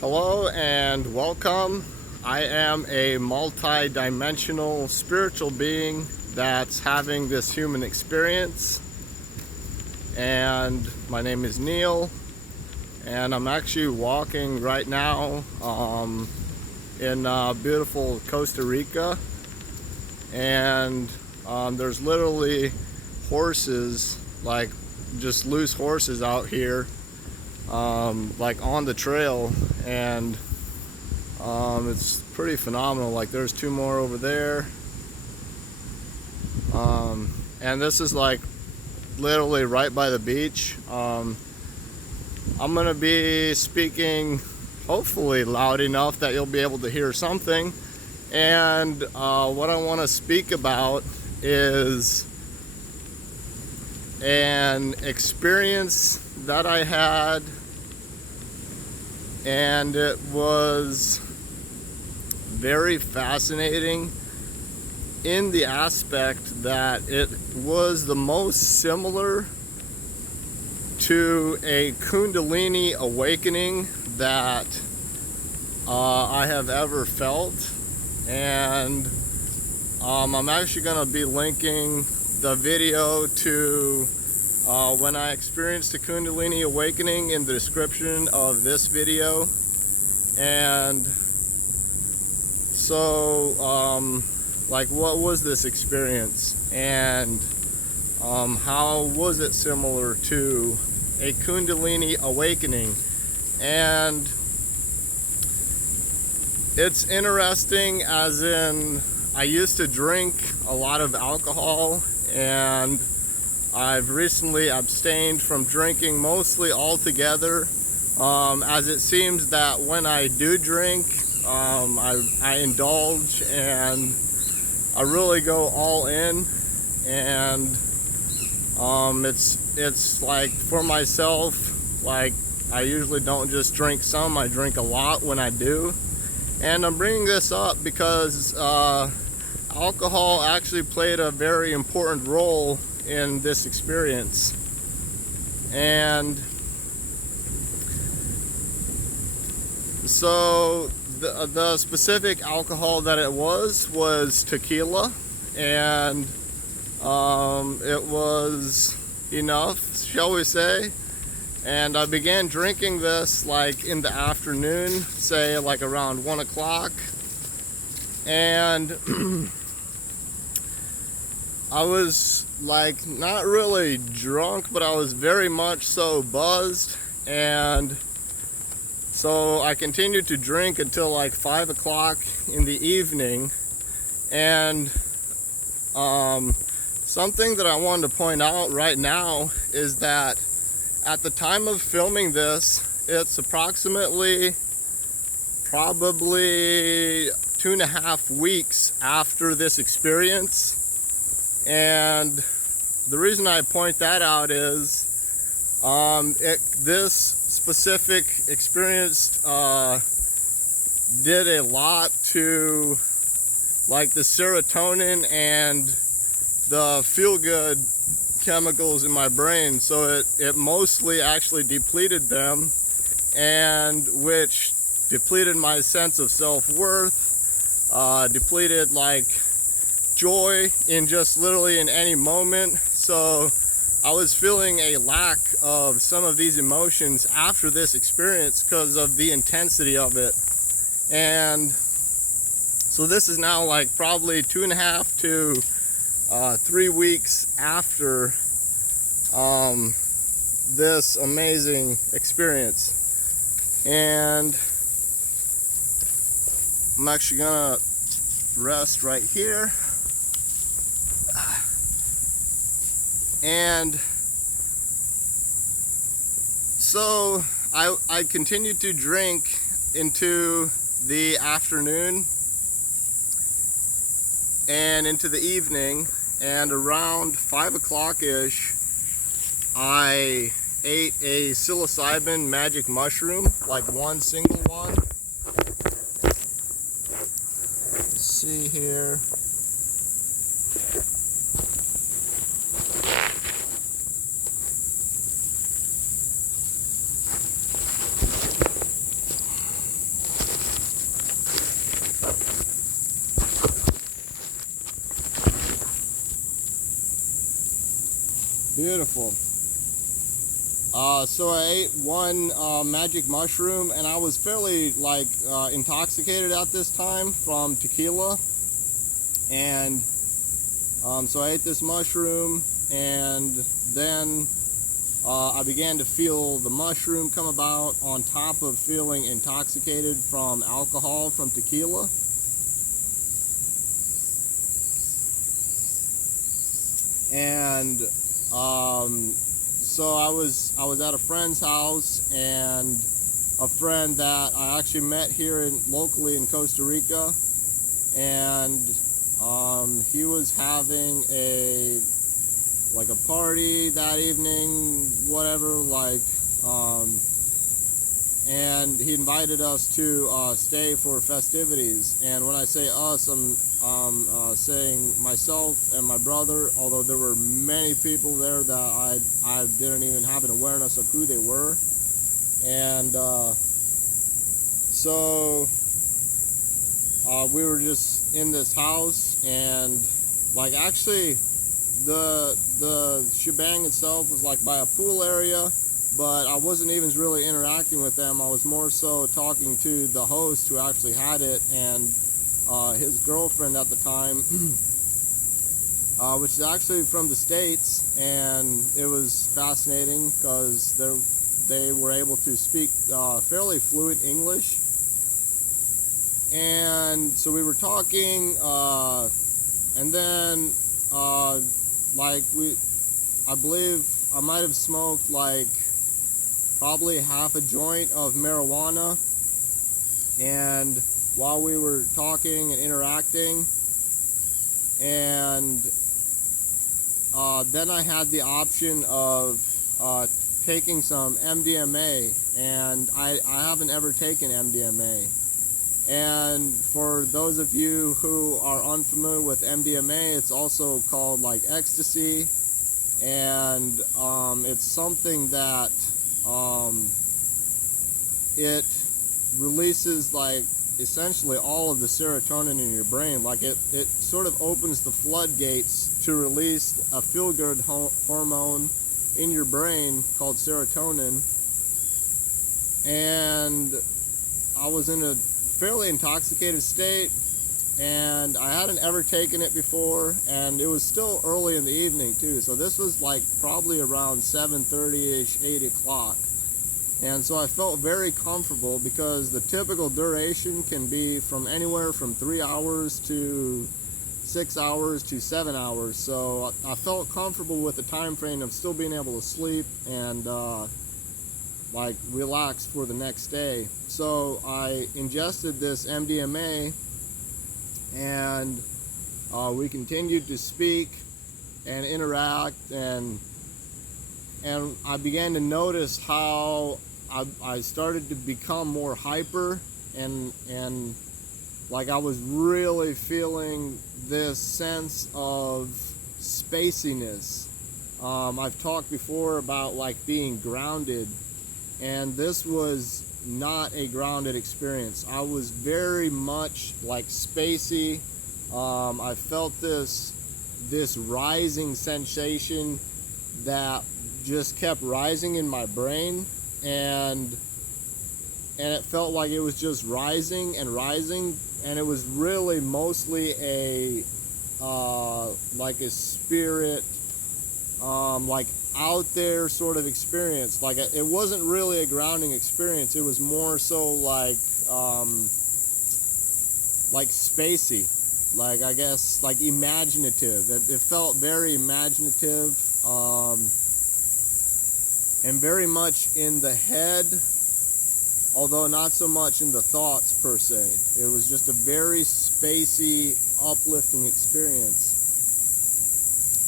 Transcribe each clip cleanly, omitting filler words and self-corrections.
Hello and welcome. I am a multi-dimensional spiritual being that's having this human experience, and my name is Neil, and I'm actually walking right now in beautiful Costa Rica, and there's literally horses, like just loose horses out here, like on the trail, and it's pretty phenomenal. Like there's two more over there, and this is like literally right by the beach. I'm gonna be speaking hopefully loud enough that you'll be able to hear something, and what I want to speak about is an experience that I had, and it was very fascinating in the aspect that it was the most similar to a Kundalini awakening that I have ever felt. And I'm actually going to be linking the video to when I experienced a Kundalini awakening in the description of this video. And so like, what was this experience, and how was it similar to a Kundalini awakening? And it's interesting, as in I used to drink a lot of alcohol, and I've recently abstained from drinking mostly altogether, as it seems that when I do drink, I indulge and I really go all in, and it's like, for myself, like I usually don't just drink some, I drink a lot when I do. And I'm bringing this up because alcohol actually played a very important role in this experience. And so the specific alcohol that it was tequila, and it was enough, shall we say. And I began drinking this like in the afternoon, say like around 1 o'clock, and I was like not really drunk, but I was very much so buzzed. And so I continued to drink until like 5 o'clock in the evening. And something that I wanted to point out right now is that at the time of filming this, it's approximately probably 2.5 weeks after this experience. And the reason I point that out is this specific experience did a lot to like the serotonin and the feel-good chemicals in my brain. So it mostly actually depleted them, and which depleted my sense of self-worth, depleted like joy in just literally in any moment. So I was feeling a lack of some of these emotions after this experience because of the intensity of it. And so this is now like probably 2.5 to 3 weeks after this amazing experience. And I'm actually gonna rest right here. And so I continued to drink into the afternoon and into the evening, and around 5 o'clock ish I ate a psilocybin magic mushroom, like one single one. Let's see here. Beautiful. So I ate one magic mushroom, and I was fairly intoxicated at this time from tequila. And so I ate this mushroom, and then I began to feel the mushroom come about on top of feeling intoxicated from alcohol from tequila. And so I was at a friend's house, and a friend that I actually met here locally in Costa Rica, and he was having a party that evening, whatever, and he invited us to stay for festivities. And when I say us, I'm saying myself and my brother, although there were many people there that I didn't even have an awareness of who they were. And so we were just in this house, and actually the shebang itself was by a pool area, but I wasn't even really interacting with them. I was more so talking to the host who actually had it, and his girlfriend at the time, which is actually from the States. And it was fascinating because they were able to speak fairly fluent English. And so we were talking, and then I believe I might have smoked probably half a joint of marijuana, and while we were talking and interacting, and then I had the option of taking some MDMA, and I haven't ever taken MDMA. And for those of you who are unfamiliar with MDMA, it's also called ecstasy, and it's something that it releases essentially all of the serotonin in your brain. It sort of opens the floodgates to release a feel-good hormone in your brain called serotonin. And I was in a fairly intoxicated state, and I hadn't ever taken it before, and it was still early in the evening too, so this was probably around 7:30ish, 8 o'clock. And so I felt very comfortable, because the typical duration can be from anywhere from 3 hours to 6 hours to 7 hours. So I felt comfortable with the time frame of still being able to sleep and relax for the next day. So I ingested this MDMA, and we continued to speak and interact, and I began to notice how I started to become more hyper, and I was really feeling this sense of spaciness. I've talked before about being grounded, and this was not a grounded experience. I was very much spacey. I felt this rising sensation that just kept rising in my brain, and it felt like it was just rising and rising, and it was really mostly a spirit, out there sort of experience. It wasn't really a grounding experience. It was more so spacey, I guess imaginative. It felt very imaginative, and very much in the head, although not so much in the thoughts per se. It was just a very spacey, uplifting experience.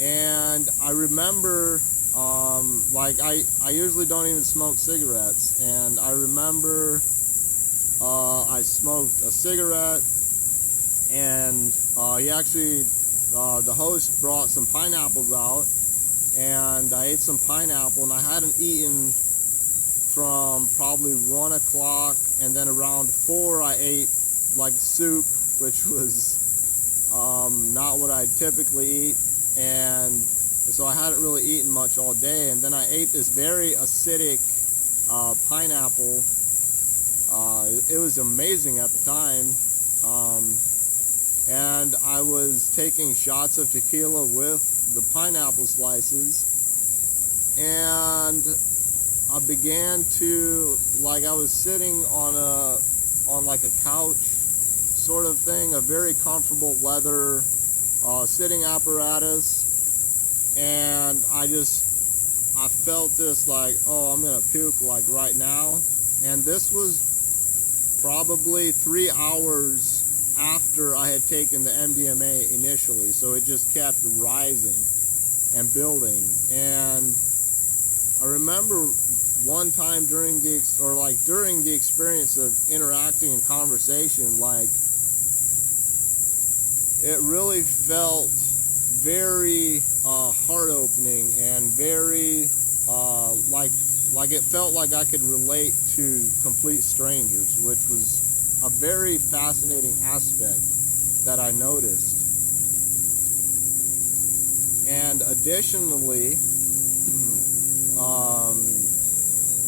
And I remember, I usually don't even smoke cigarettes, and I remember I smoked a cigarette, and he actually, the host brought some pineapples out, and I ate some pineapple, and I hadn't eaten from probably 1 o'clock, and then around 4 I ate soup, which was not what I typically eat. And so I hadn't really eaten much all day, and then I ate this very acidic pineapple. It was amazing at the time, and I was taking shots of tequila with the pineapple slices, and I began to, like, I was sitting on like a couch sort of thing, a very comfortable leather sitting apparatus, and I felt this, like, oh, I'm gonna puke like right now. And this was probably 3 hours after I had taken the MDMA initially, so it just kept rising and building. And I remember one time during the experience of interacting in conversation, like, it really felt very heart-opening and very like it felt like I could relate to complete strangers, which was a very fascinating aspect that I noticed. And additionally,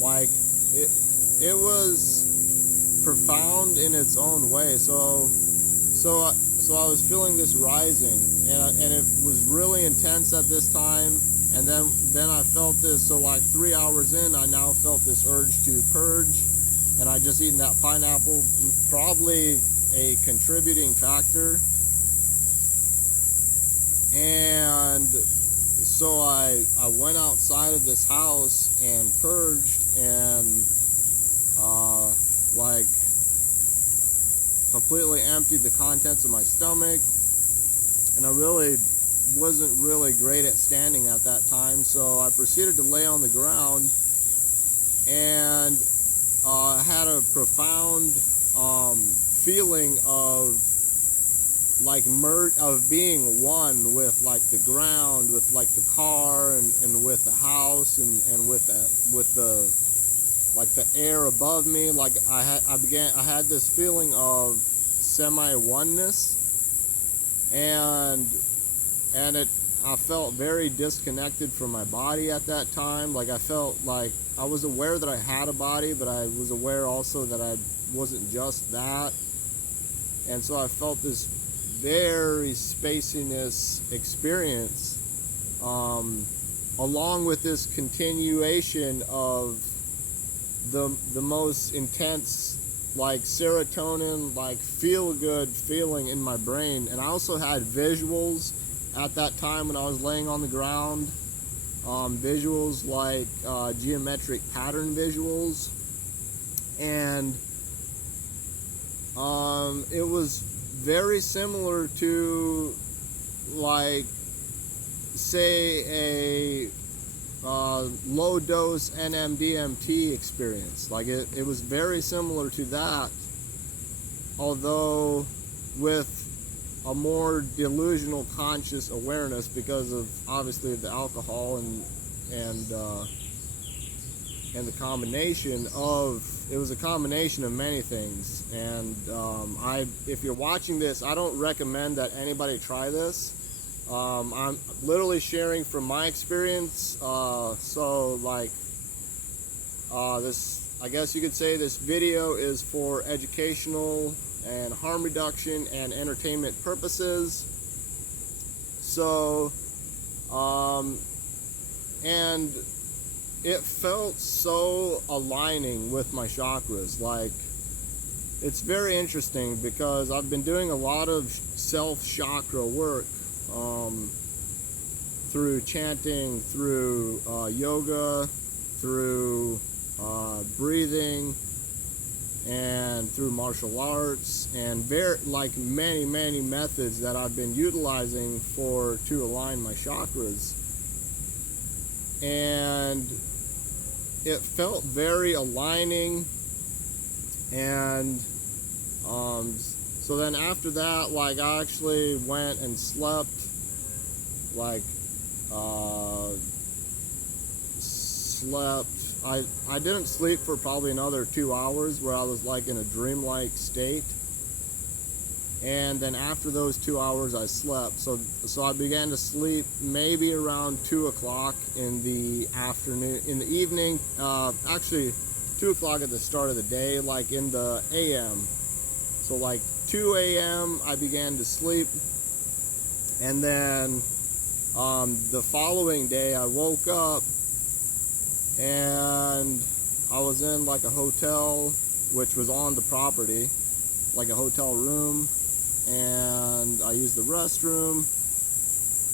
like, it was profound in its own way. So I was feeling this rising, and it was really intense at this time. And then I felt this. So like 3 hours in, I now felt this urge to purge, and I just eaten that pineapple, probably a contributing factor. And so I went outside of this house and purged, and like completely emptied the contents of my stomach. And I really wasn't really great at standing at that time, so I proceeded to lay on the ground, and had a profound feeling of like of being one with like the ground, with like the car, and with the house, and with the like the air above me. Like I had this feeling of semi-oneness, and I felt very disconnected from my body at that time. Like I felt like I was aware that I had a body, but I was aware also that I wasn't just that. And so I felt this very spaciness experience, along with this continuation of the most intense, like, serotonin, like, feel-good feeling in my brain. And I also had visuals at that time when I was laying on the ground, visuals like geometric pattern visuals, and it was very similar to, like, say a low dose NMDMT experience. Like it was very similar to that, although with a more delusional conscious awareness, because of obviously the alcohol and the combination of, it was a combination of many things. And if you're watching this, I don't recommend that anybody try this. I'm literally sharing from my experience. So like this, I guess you could say this video is for educational and harm reduction and entertainment purposes. So and it felt so aligning with my chakras. Like, it's very interesting because I've been doing a lot of self chakra work, through chanting, through yoga, through breathing, and through martial arts, and many methods that I've been utilizing to align my chakras. And it felt very aligning. And so then after that, like, I actually went and slept. Like I didn't sleep for probably another 2 hours, where I was like in a dreamlike state. and then after those 2 hours I slept. So I began to sleep maybe around 2 o'clock in the afternoon, in the evening, actually 2 o'clock at the start of the day, like in the AM. So like 2 a.m. I began to sleep, and then the following day I woke up and I was in like a hotel, which was on the property, like a hotel room, and I used the restroom,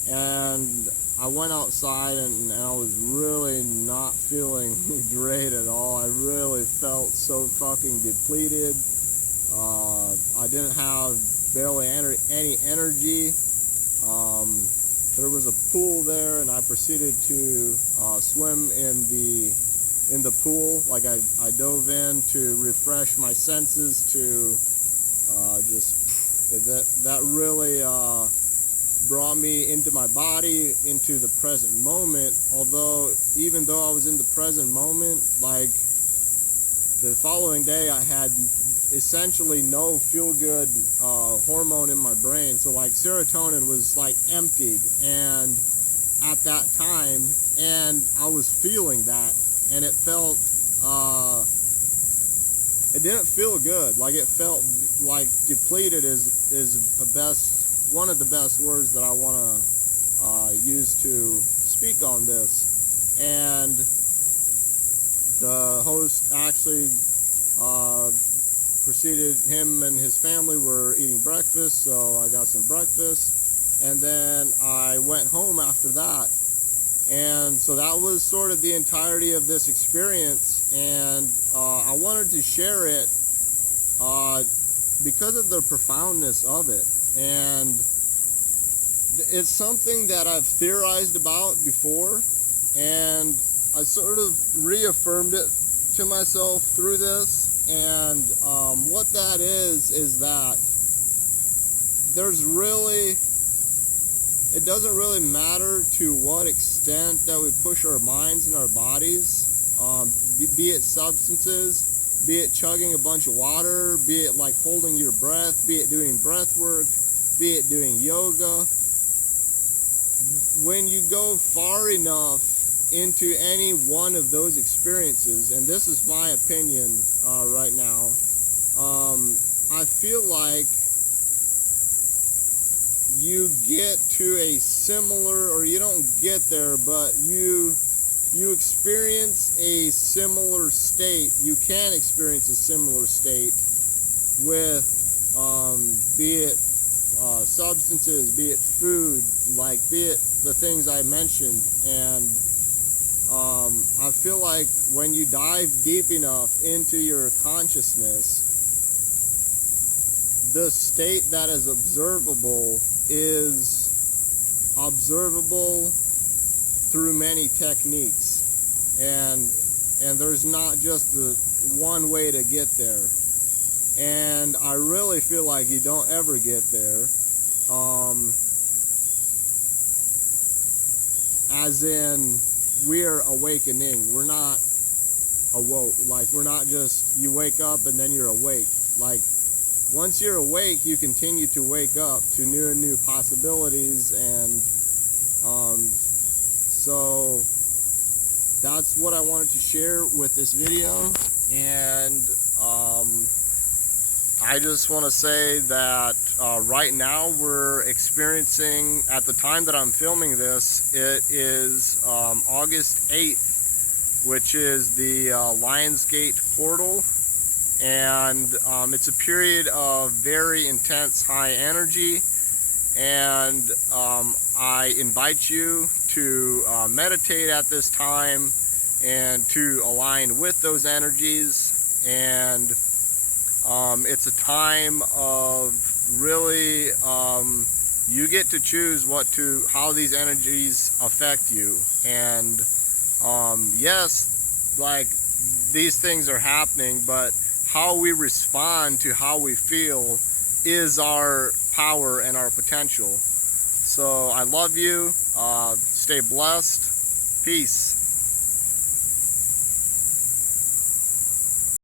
and I went outside, and I was really not feeling great at all. I really felt so fucking depleted. I didn't have barely any energy. There was a pool there, and I proceeded to swim in the pool. Like I dove in to refresh my senses, to just that really brought me into my body, into the present moment. Although even though I was in the present moment, like the following day I had essentially no feel-good hormone in my brain. So like serotonin was like emptied, and at that time, and I was feeling that, and it felt it didn't feel good. Like it felt like depleted is one of the best words that I want to use to speak on this. And the host actually proceeded, him and his family were eating breakfast, so I got some breakfast, and then I went home after that. And so that was sort of the entirety of this experience, and I wanted to share it because of the profoundness of it. And it's something that I've theorized about before, and I sort of reaffirmed it to myself through this. And what that is that it doesn't really matter to what extent that we push our minds and our bodies, be it substances, be it chugging a bunch of water, be it like holding your breath, be it doing breath work, be it doing yoga. When you go far enough into any one of those experiences, and this is my opinion right now, I feel like you get to a similar, or you don't get there, but you experience a similar state. You can experience a similar state with be it substances, be it food, like be it the things I mentioned. And I feel like when you dive deep enough into your consciousness, the state that is observable through many techniques, and there's not just the one way to get there. And I really feel like you don't ever get there, as in we're awakening. We're not awoke. Like we're not just, you wake up and then you're awake. Like once you're awake, you continue to wake up to new and new possibilities. And so that's what I wanted to share with this video. And I just want to say that right now we're experiencing, at the time that I'm filming this, it is August 8th, which is the Lionsgate portal. And it's a period of very intense high energy, and I invite you to meditate at this time and to align with those energies. And it's a time of really you get to choose how these energies affect you. And yes, like these things are happening, but how we respond to how we feel is our power and our potential. So I love you. Stay blessed. Peace.